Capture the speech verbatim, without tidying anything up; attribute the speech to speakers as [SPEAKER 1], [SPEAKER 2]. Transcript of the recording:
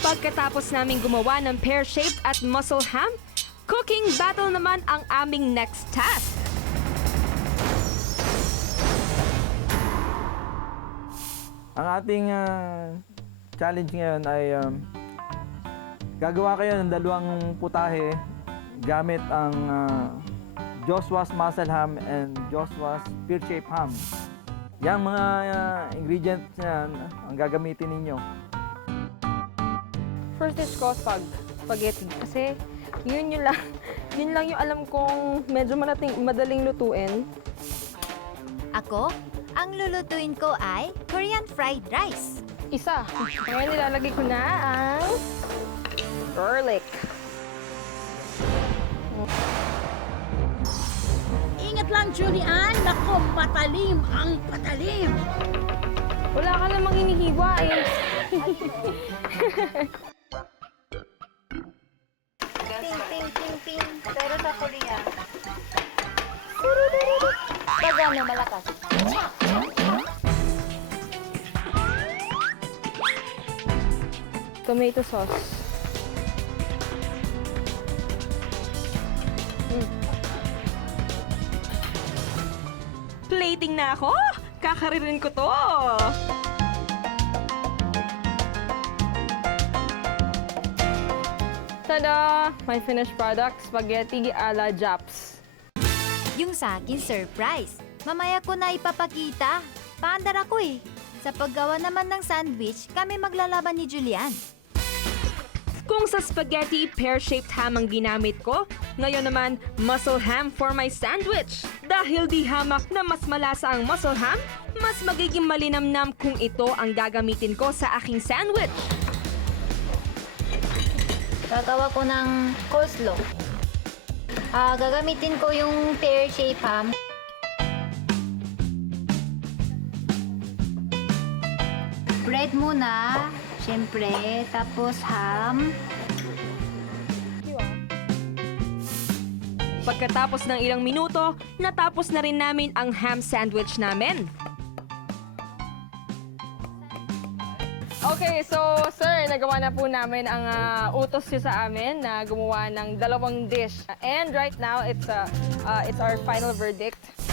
[SPEAKER 1] Pagkatapos naming gumawa ng pear-shaped at muscle ham, cooking battle naman ang aming next task.
[SPEAKER 2] Ang ating ah, challenge ngayon ay um, gagawa kayo ng dalawang putahe gamit ang ah, Joshua's Muscle Ham and Joshua's Pear-Shaped Ham. Yang mga ah, ingredients yan ang gagamitin ninyo.
[SPEAKER 3] First is ko spag, spaghetti. Kasi yun yun lang, yun lang yung alam kong medyo madaling, madaling lutuin.
[SPEAKER 4] Ako, ang lulutuin ko ay Korean fried rice.
[SPEAKER 3] Isa. Ngayon nilalagay ko na ang garlic.
[SPEAKER 5] Ingat lang, Julian. Nako, patalim ang patalim.
[SPEAKER 3] Wala ka namang hinihiwa eh.
[SPEAKER 4] Ping, ping, ping, ping. Pero sa Korean. Pag ano, malakas.
[SPEAKER 3] Tomato sauce.
[SPEAKER 1] Plating na ako! Kakaririn ko to!
[SPEAKER 3] Tada! My finished product, spaghetti a la Japs.
[SPEAKER 4] Yung sa akin, surprise. Mamaya ko na ipapakita. Paandar ako eh. Sa paggawa naman ng sandwich, kami maglalaban ni Julian.
[SPEAKER 1] Kung sa spaghetti, pear-shaped ham ang ginamit ko, ngayon naman, muscle ham for my sandwich. Dahil di hamak na mas malasa ang muscle ham, mas magiging malinamnam kung ito ang gagamitin ko sa aking sandwich.
[SPEAKER 4] Gagawa ko ng coleslaw. Ah, gagamitin ko yung pear-shaped ham. Bread muna, syempre, tapos ham.
[SPEAKER 1] Pagkatapos ng ilang minuto, natapos na rin namin ang ham sandwich namin.
[SPEAKER 3] Okay, so sir, nagawa na po namin ang ah, utos niyo sa amin na gumawa ng dalawang dish. And right now, it's, uh, uh, it's our final verdict.